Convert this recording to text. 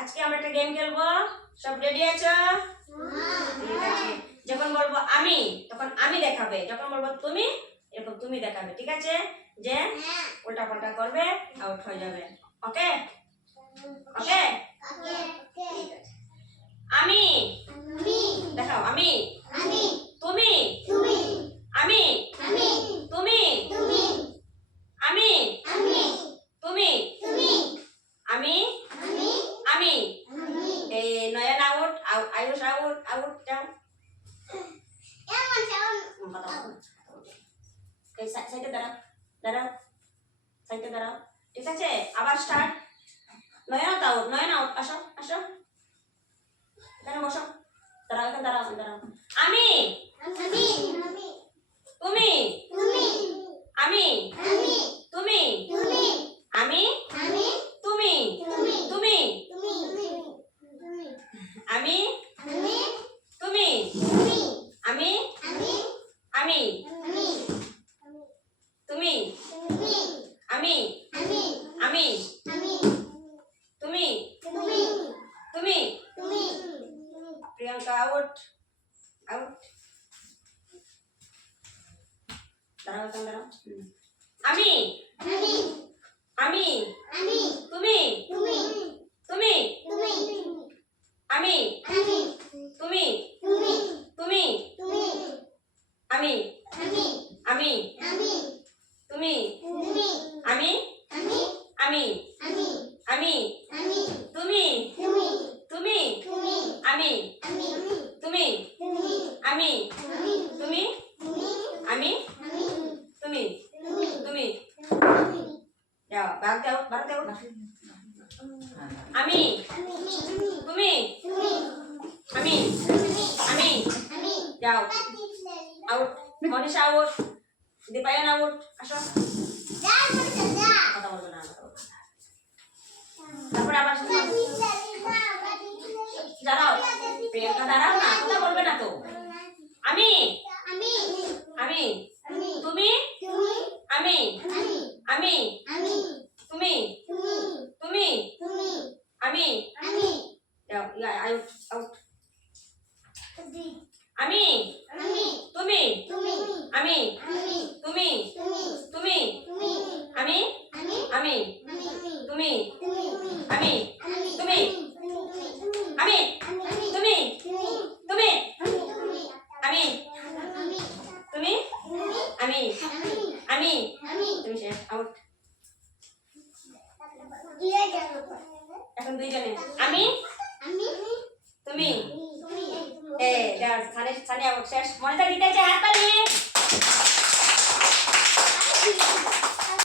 আজকে আমরা একটা গেম খেলবো, সব রেডি আছো? ঠিক আছে। যখন বলবো আমি তখন আমি দেখাবে, যখন বলবো তুমি এরকম তুমি দেখাবে, ঠিক আছে? যে উল্টা পাল্টা করবে আউট হয়ে যাবে। ওকে ওকে ঠিক আছে। আমি দেখাও, আমি তুমি আমি তুমি আমি তুমি আমি আমি এই নয়ন আউট, আয়ুষ আউট, আউট যাও। এই সাইডে দাঁড়াও, দাঁড়াও, সাইডে দাঁড়াও, ঠিক আছে? আবার স্টার্ট। নয়ন আউট, নয়ন আউট, আসো আসো, এখানে বসো, দাঁড়াও, এখানে দাঁড়াও, দাঁড়াও। আমি তুমি আমি তুমি আমি তুমি তুমি আমি তুমি আমি আমি তুমি আমি আমি তুমি তুমি প্রিয়াঙ্কা আউট আউট, দাঁড়াও, এখানে দাঁড়াও। আমি আমি তুমি তুমি আমি তুমি তুমি আমি আমি তুমি আমি আমি আমি তুমি তুমি আমি তুমি আমি তুমি আমি তুমি তুমি যাও, ভাগ দাও, ভাগ দাও। আমি তুমি আমি আমি যাও, out. Manisha out, Dipayan out, আসো। কথা বলবো না, তারপরে আবার দাঁড়াও, প্রিয়াঙ্কা দাঁড়াও না, কথা বলবে না তো। আমি আমি তুমি আমি আমি তুমি তুমি আমি যাও, আউট আউট। আমি তুমি আমি তুমি তুমি আমি আমি তুমি আমি তুমি আমি তুমি তুমি আমি তুমি আমি আমি তুমি শেষ, আউট। এখন দুইজনে আমি তুমি এ সানি আউট, শেষ। মনে দিতে হাত তালি।